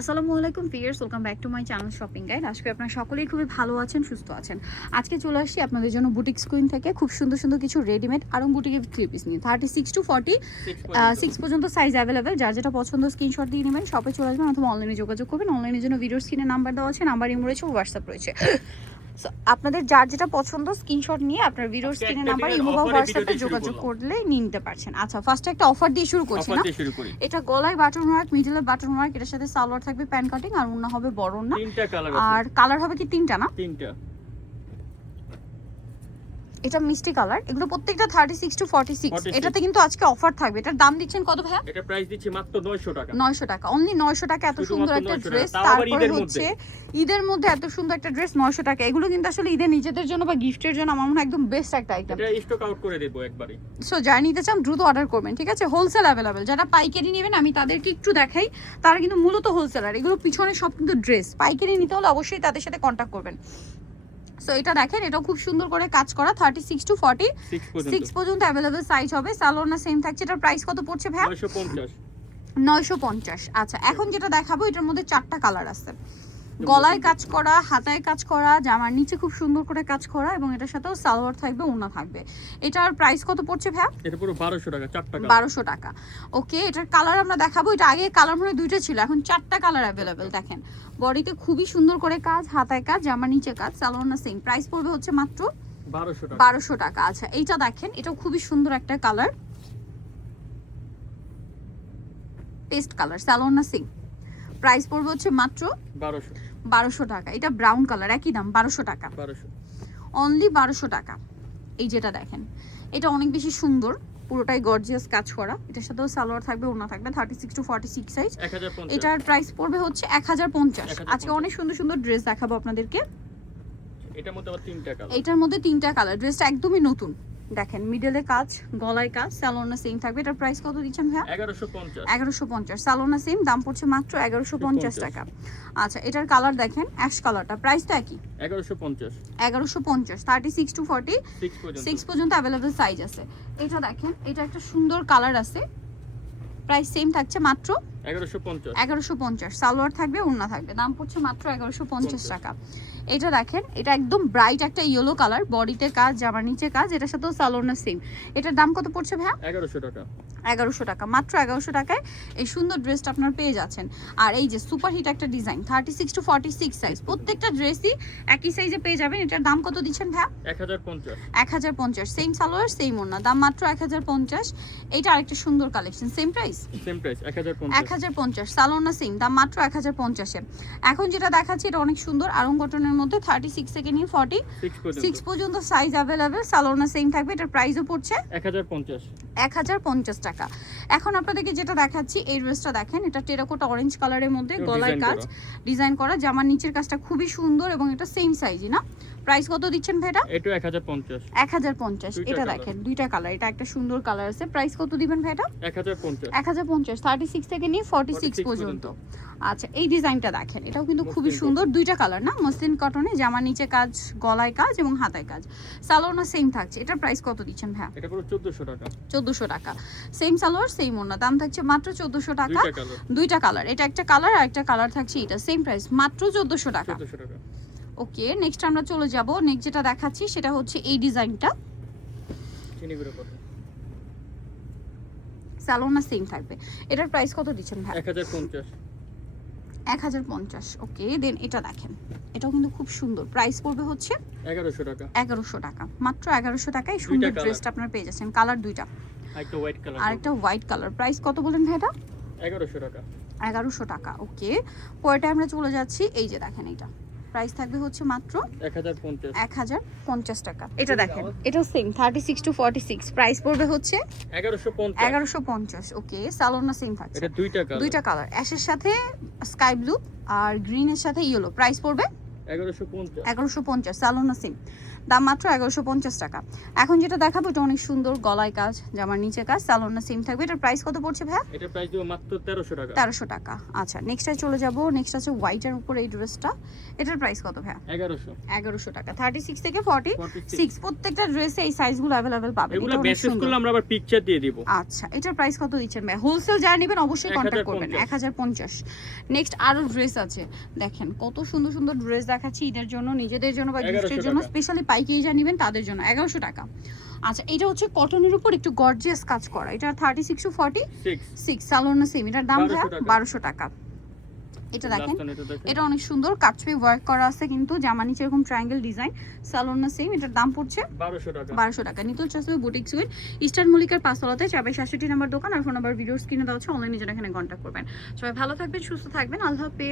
আসসালামু আলাইকুম viewers, welcome back to my channel shopping guide. আজকে আপনারা সকলেই খুবই ভালো আছেন, সুস্থ আছেন। আজকে চলে আসছি আপনাদের জন্য বুটিক্স কুইন থেকে খুব সুন্দর সুন্দর কিছু রেডিমেড আরং বুটিকের থ্রি পিস নিয়ে 36 to 46 পর্যন্ত সাইজ অ্যাভেলেবেল। যার যেটা পছন্দ স্ক্রিনশট দিয়ে নেবেন, শপে চলে আসবেন অথবা অনলাইনে যোগাযোগ করবেন। অনলাইনের জন্য ভিডিওর স্ক্রিনে নাম্বার দেওয়া আছে, নাম্বার ইমো রয়েছে, হোয়াটসঅ্যাপ রয়েছে। সো আপনাদের যার যেটা পছন্দ স্ক্রিনশট নিয়ে আপনার ভিডিওর স্ক্রিনে নাম্বার ইমো বা হোয়াটসঅ্যাপে যোগাযোগ করলে নিয়ে নিতে পারছেন। আচ্ছা, ফার্স্টে একটা অফার দিয়ে শুরু করছি না, এটা গলায় বাটন ওয়ার্ক, মিডলে বাটন ওয়ার্ক, এটার সাথে সালোয়ার থাকবে প্যান কাটিং, আর ওন্না হবে বড় ওন্না। আর কালার হবে কি তিনটা না? তিনটা। এটা মিষ্টি কালার, এগুলো প্রত্যেকটা 36 to 46। এটাতে কিন্তু আজকে অফার থাকবে। এটার দাম দিচ্ছেন কত ভাইয়া? এটা প্রাইস দিচ্ছি মাত্র 900 টাকা। 900 টাকা, অনলি 900 টাকা। এত সুন্দর একটা ড্রেস, তারপরে হচ্ছে ঈদের মধ্যে এত সুন্দর একটা ড্রেস 900 টাকা। এগুলো কিন্তু আসলে ঈদের নিজেদের জন্য বা গিফটের জন্য আমার মনে হয় একদম বেস্ট একটা আইটেম। এটা স্টক আউট করে দেব একবারে। সো যারা নিতে চান দ্রুত অর্ডার করবেন, ঠিক আছে? Wholesale available. যারা পাইকারি নেবেন আমি তাদেরকে একটু দেখাই, তারা কিন্তু মূলত হোলসেলার। এগুলো পিছনে সব কিন্তু ড্রেস। পাইকারি নিতে হলে অবশ্যই তাদের সাথে কন্ট্যাক্ট করবেন। সো এটা দেখেন, এটা খুব সুন্দর করে কাজ করা, 36 to 46 পর্যন্ত অ্যাভেলেবেল সাইজ হবে। সালোয়ার না সেম থাকছে। এটার প্রাইস কত পড়ছে ভাই? 950। আচ্ছা, এখন যেটা দেখাবো এটার মধ্যে 4টা কালার আছে। গলায় কাজ করা, হাতায় কাজ করা, জামার নিচে খুব সুন্দর করে কাজ করা, এবং এটার সাথেও সালোয়ার থাকবে, ওড়না থাকবে। এটার প্রাইস কত পড়ছে ভাই? এটা পুরো 1200 টাকা, 4টা কালার। 1200 টাকা। ওকে, এটার কালার আমরা দেখাবো। এটা আগে কালার মনে 2টা ছিল, এখন 4টা কালার অ্যাভেলেবেল। দেখেন বডিতে খুবই সুন্দর করে কাজ, হাতায় কাজ, জামার নিচে কাজ, সালোয়ার না সেম। প্রাইস পড়বে হচ্ছে মাত্র 1200 টাকা। আচ্ছা, এইটা দেখেন, এটাও খুবই সুন্দর একটা কালার, পেস্ট কালার, সালোয়ার না সেম। প্রাইস পড়বে হচ্ছে মাত্র 1200 টাকা। এটা ব্রাউন কালার, একই দাম 1200 টাকা, অনলি 1200 টাকা। এই যেটা দেখেন, এটা অনেক বেশি সুন্দর, পুরোটাই গর্জিয়াস কাজ করা। এটার সাথেও সালোয়ার থাকবে, ওড়না থাকবে, 36 to 46 সাইজ। এটার প্রাইস পড়বে হচ্ছে 1050। আজকে অনেক সুন্দর সুন্দর ড্রেস দেখাবো আপনাদেরকে। এটার মধ্যে আবার 3টা কালার। এটার মধ্যে 3টা কালার। ড্রেসটা একদমই নতুন। দেখেন মিডলে কাজ, গলায় কাজ, সালোয়ার সেম থাকবে। এটার প্রাইস কত দিচ্ছেন ভাইয়া? 1150। সালোয়ার সেম, দাম পড়ছে মাত্র 1150 টাকা। আচ্ছা, এটার কালার দেখেন, অ্যাশ কালারটা, প্রাইস তো একই, 1150। 36 to 46 পর্যন্ত অ্যাভেলেবল সাইজ আছে। এটা দেখেন, এটা একটা সুন্দর কালার আছে, প্রাইস সেম থাকছে মাত্র 1150। সালোয়ার থাকবে, ওড়না থাকবে, দাম পড়ছে মাত্র 1150 টাকা। এটা দেখেন, এটা একদম ব্রাইট একটা ইয়েলো কালার, বডিতে কাজ, জামার নিচে কাজ, এটার সাথেও সালোয়ার না সেম। এটার দাম কত পড়ছে ভাইয়া? 1100 টাকা। 1100 টাকা, মাত্র 1100 টাকায় এই সুন্দর ড্রেসটা আপনারা পেয়ে যাচ্ছেন। আর এই যে সুপার হিট একটা ডিজাইন, 36 to 46 সাইজ, প্রত্যেকটা ড্রেসই একই সাইজে পেয়ে যাবেন। এটার দাম কত দিচ্ছেন ভাইয়া? 1050। সেম সালোয়ার সেম ওড়না, দাম মাত্র 1050। এইটা আরেকটা সুন্দর কালেকশন, সেম প্রাইস 1050। সালোয়ার না সেম, দাম মাত্র 1050 এ। এখন যেটা দেখাচ্ছি এটা অনেক সুন্দর আরং কটনের মধ্যে, 36 থেকে নিয়ে 46 পর্যন্ত সাইজ অ্যাভেলেবেল। সালোয়ার না সেম থাকবে। এটার প্রাইসও পড়ছে 1050 টাকা। এখন আপনাদেরকে যেটা দেখাচ্ছি, এই ড্রেসটা দেখেন, এটা টেরাকোটা অরেঞ্জ কালারের মধ্যে, গলায় কাজ, ডিজাইন করা, জামার নিচের কাজটা খুবই সুন্দর, এবং এটা সেম সাইজই না। প্রাইস কত দিচ্ছেন ভাইটা? এটা 1050। 1050। এটা দেখেন, দুইটা কালার, এটা একটা সুন্দর কালার আছে। প্রাইস কত দিবেন ভাইটা? 1050। 36 থেকে নিয়ে 46 পর্যন্ত। আচ্ছা, এই ডিজাইনটা দেখেন, এটাও কিন্তু খুবই সুন্দর, দুইটা কালার না, মসলিন কটনে, জামার নিচে কাজ, গলায় কাজ এবং হাতায় কাজ, সালোয়ার না সেম থাকছে। এটার প্রাইস কত দিচ্ছেন ভাইয়া? এটা পুরো 1400 টাকা। 1400 টাকা। সেম সালোয়ার সেম ওড়না, দাম থাকছে মাত্র 1400 টাকা। দুইটা কালার, এটা একটা কালার আর একটা কালার থাকছে, এটা সেম প্রাইস, মাত্র 1400 টাকা। ওকে, নেক্সট আমরা চলে যাব। নেক্সট যেটা দেখাচ্ছি সেটা হচ্ছে এই ডিজাইনটা, সালোয়ার না সেম থাকবে। এটার প্রাইস কত দিচ্ছেন ভাই? 1050। ওকে, দেন এটা দেখেন, এটাও কিন্তু খুব সুন্দর। প্রাইস পড়বে হচ্ছে 1100 টাকা, মাত্র 1100 টাকায় সুন্দর ড্রেসটা আপনারা পেয়ে যাচ্ছেন। কালার দুইটা, আর একটা হোয়াইট কালার। প্রাইস কত বলেন ভাই এটা? 1100 টাকা। ওকে, পরেরটা আমরা চলে যাচ্ছি। এই যে দেখেন, এটা প্রাইস থাকবে হচ্ছে মাত্র 1050 টাকা। এটা দেখেন, এটাও সেম 36 to 46, প্রাইস পড়বে হচ্ছে 1150। ওকে, সালোয়ার না সেম থাকছে। এটা দুইটা কালার, অ্যাশের সাথে স্কাই ব্লু আর গ্রিনের সাথে ইয়েলো। প্রাইস পড়বে 1150। সালোয়ার না সেম, দাম মাত্র 1150 টাকা। এখন যেটা দেখাবো এটা অনেক সুন্দর, গলায় কাজ, জামার নিচে কাজ, সালোয়ারটা সেম থাকবে। এটার প্রাইস কত পড়ছে ভাইয়া? এটা প্রাইস দিব মাত্র 1300 টাকা। 1300 টাকা। আচ্ছা নেক্সটে চলে যাব। নেক্সট আছে হোয়াইটের উপরে এই ড্রেসটা, এটার প্রাইস কত ভাইয়া? 1100 টাকা। 36 থেকে 46 প্রত্যেকটা ড্রেসে এই সাইজগুলো अवेलेबल পাবেন। এগুলো মেসেজ করলে আমরা আবার পিকচার দিয়ে দিব। আচ্ছা এটার প্রাইস কত দিচ্ছেন ভাই? হোলসেল যারা নেবেন অবশ্যই কন্টাক্ট করবেন। 1050। নেক্সট আরো ড্রেস আছে, দেখেন কত সুন্দর সুন্দর ড্রেস দেখাচ্ছি ঈদের জন্য, নিজেদের জন্য বা গিফটের জন্য, স্পেশালি পাইকারি যা নেবেন তাদের জন্য 1100 টাকা। আচ্ছা এটা হচ্ছে কটনের উপর একটু গর্জিয়াস কাজ করা, এটা 36 to 46 সালোয়ার না সেম, এটার দাম ভাইয়া 1200 টাকা। এটা দেখেন, এটা অনেক সুন্দর কাটছবি ওয়ার্ক করা আছে, কিন্তু জামা নিচে এরকম ট্রায়াঙ্গেল ডিজাইন, সালোয়ার না সেম, এটার দাম পড়ছে 1200 টাকা। নিতুল চাষবে বুটিক সুইট, ইস্টার্ন মল্লিকার 5 তলাতে 462 নম্বর দোকান, আর ফোন নাম্বার ভিডিওস কিনে দেওয়া হচ্ছে, অনলাইনে যারা এখানে কন্ট্যাক্ট করবেন। সবাই ভালো থাকবেন, সুস্থ থাকবেন, আল্লাহ হাফেজ।